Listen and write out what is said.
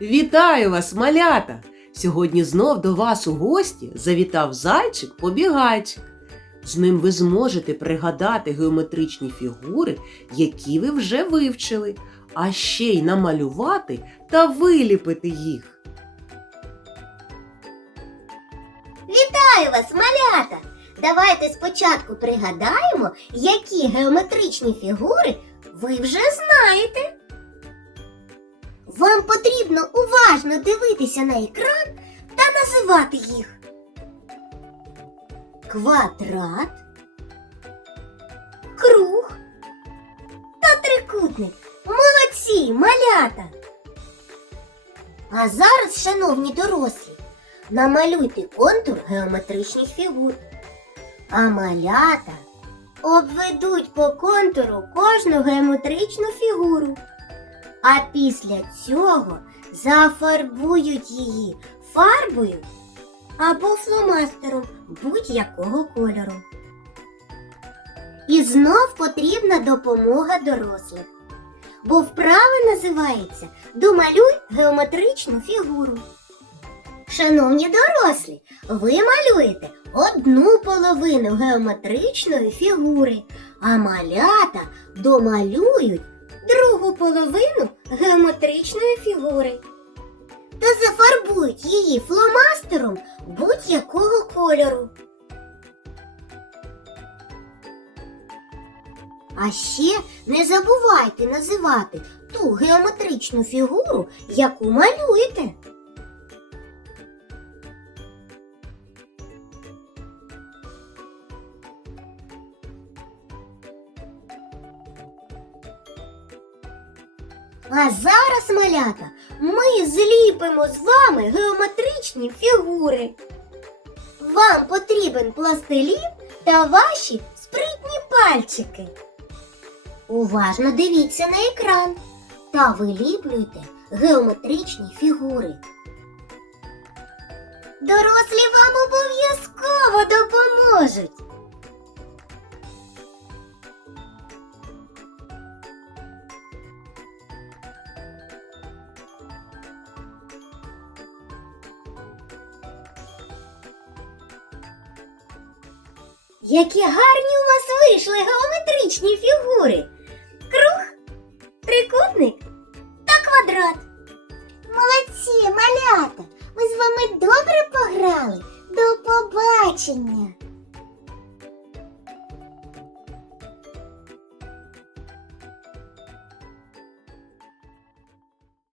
Вітаю вас, малята! Сьогодні знов до вас у гості завітав зайчик-побігайчик. З ним ви зможете пригадати геометричні фігури, які ви вже вивчили, а ще й намалювати та виліпити їх. Вітаю вас, малята! Давайте спочатку пригадаємо, які геометричні фігури ви вже знаєте. Вам потрібно уважно дивитися на екран та називати їх. Квадрат, круг та трикутник. Молодці, малята! А зараз, шановні дорослі, намалюйте контур геометричних фігур. А малята обведуть по контуру кожну геометричну фігуру. А після цього зафарбують її фарбою або фломастером будь-якого кольору. І знов потрібна допомога дорослих. Бо вправа називається Домалюй геометричну фігуру. Шановні дорослі, ви малюєте одну половину геометричної фігури, а малята домалюють другу половину геометричної фігури. Та зафарбують її фломастером будь-якого кольору. А ще не забувайте називати ту геометричну фігуру, яку малюєте. А зараз, малята, ми зліпимо з вами геометричні фігури. Вам потрібен пластилін та ваші спритні пальчики. Уважно дивіться на екран та виліплюйте геометричні фігури. Дорослі вам обов'язково допоможуть. Які гарні у вас вийшли геометричні фігури. Круг, трикутник та квадрат. Молодці, малята! Ми з вами добре пограли. До побачення!